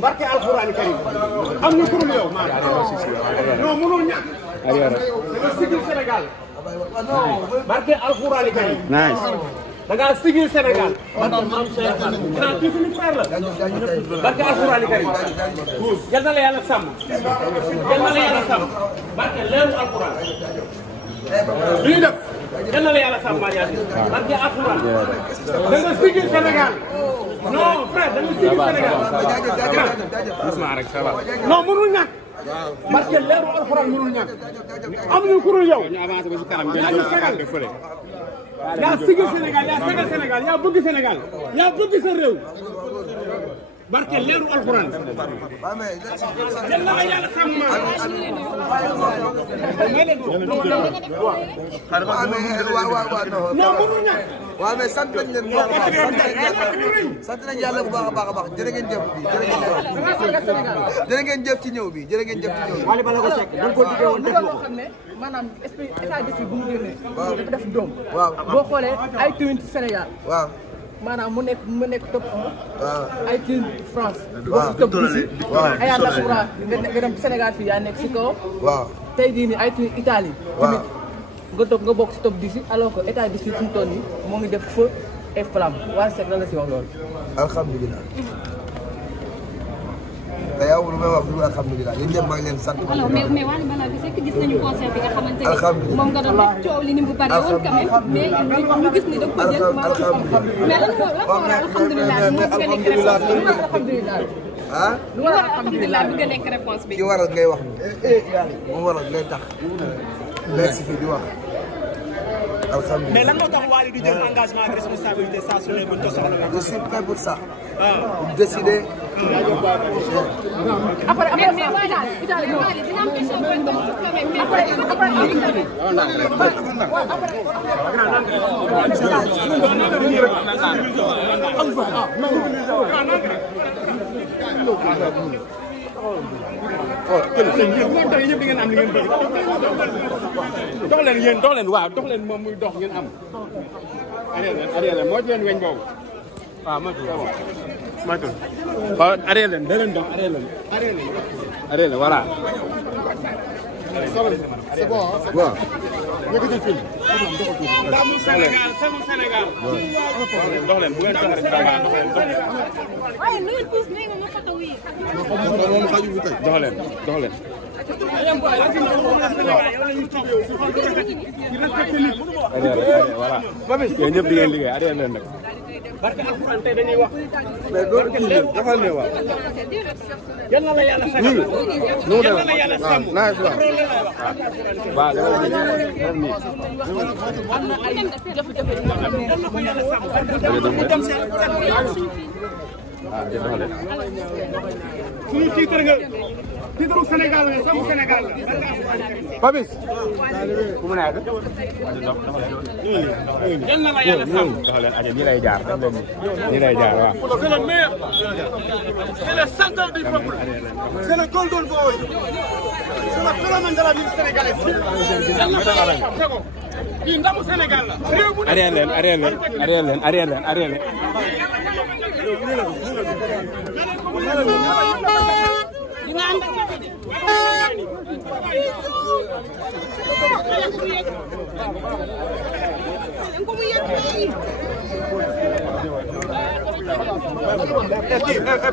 barke alxuraan karim am na kurum yow maa non mënul ñàkk da sigil Sénégal barke alxuraan karim da ngaa sigil Sénégal barke maam Cheikh Fall kii suñu frère la barke alxuraan karim yal na la yàlla sàmm yal na la yàlla sàmm barke leeru alxuraan li ñu def yal na la yàlla sàmm mariage barke alxuraan da nga sigil Sénégal non frère da nga sigil Sénégal non mënul ñàkk parce que leeru alxuraan mënul ñàkk amuñu ku dul yow yaa ñu sagal yaa sigil Sénégal yaa sagal Sénégal yaa bëgg Sénégal yaa bëgg sa réew barke leeru alxuraan yal na la yàlla sàmm non mënul ñàkk waaw mais sant nañ leen bu baax a baax sant nañ yàlla bu baax a baax a baax jërë ngeen jëf bi jërë ngeen jëf ci ñëw bi jërë ngeen jëf ci ñëw bi. Wally Ballago Seck da nga ko liggéey woon def nga ko. maanaam esprit état d'esprit bu mu génnee. waaw dafa def doom. waaw boo xoolee ay twin Sénégal. waaw maanaam mu nekk top 1. waaw ay twin France. waaw top 10. waaw ay Dakar nga dem Sénégal fii yaa nekk si kaw. waaw tey jii nii ay twin Italie. waaw tamit nga bokk si top 10 alors que état d'esprit fu mu toll nii moo ngi def feu et flamme waa Seck lan la si wax loolu. alhamdulilah. te yow lu may wax lu alhamdulilah yéen ñëpp maa ngi leen sant. alors mais Wally Ballago Seck gis nañu concert bi nga xamante ni alhamdulilah moom nga doon def coow li ni mu bari woon quand même mais ñu gis ni da ko jël mais lan moo alhamdulilah ah lu war alhamdulilah bi nga nekk réponse bi ki waral ngay wax ni moom waral ngay tax merci fi di wax alhamdulilah. mais lan moo tax Wally di jël engagement ak responsabilité saa su ne buñ ko soxla. je suis prêt pour ça. pour décider. après mais Wally dina am question booy tontu quand même mais ñëpp di ngeen am li ngeen bëgg dox leen yéen dox leen waaw dox leen moom muy dox ngeen am arrière leen moo ci leen weñ boobu waaw matul waaw arrière leen da leen dox arrière leen voilà c'est bon waaw yëkkati film ndamu Sénégal sagu Sénégal dox leen bu ngeen dox rek dox leen waaye nu ngeen pousse nee nga ma photo wi dox leen voilà yéen ñëpp di ngeen liggéey arrière leen nag barke alxuraan tey dañuy wax mais loolu kii la defal ne waaw. yal na la yàlla sagal yal na la yàlla sàmm waaw suñu titre nga titre Sénégal la samu Sénégal la Papis ku mu nekk yal na la yàlla sàmm ñi lay jaar ñi lay jaar waaw c'est le meilleur c'est le centre du peuple c'est le golden boy c'est le phénomène de la musique sénégalaise yal na la yàlla sàmm kii ndamu Sénégal la réew mu arrière leen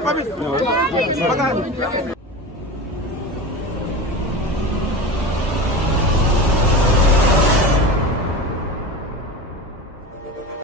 Papis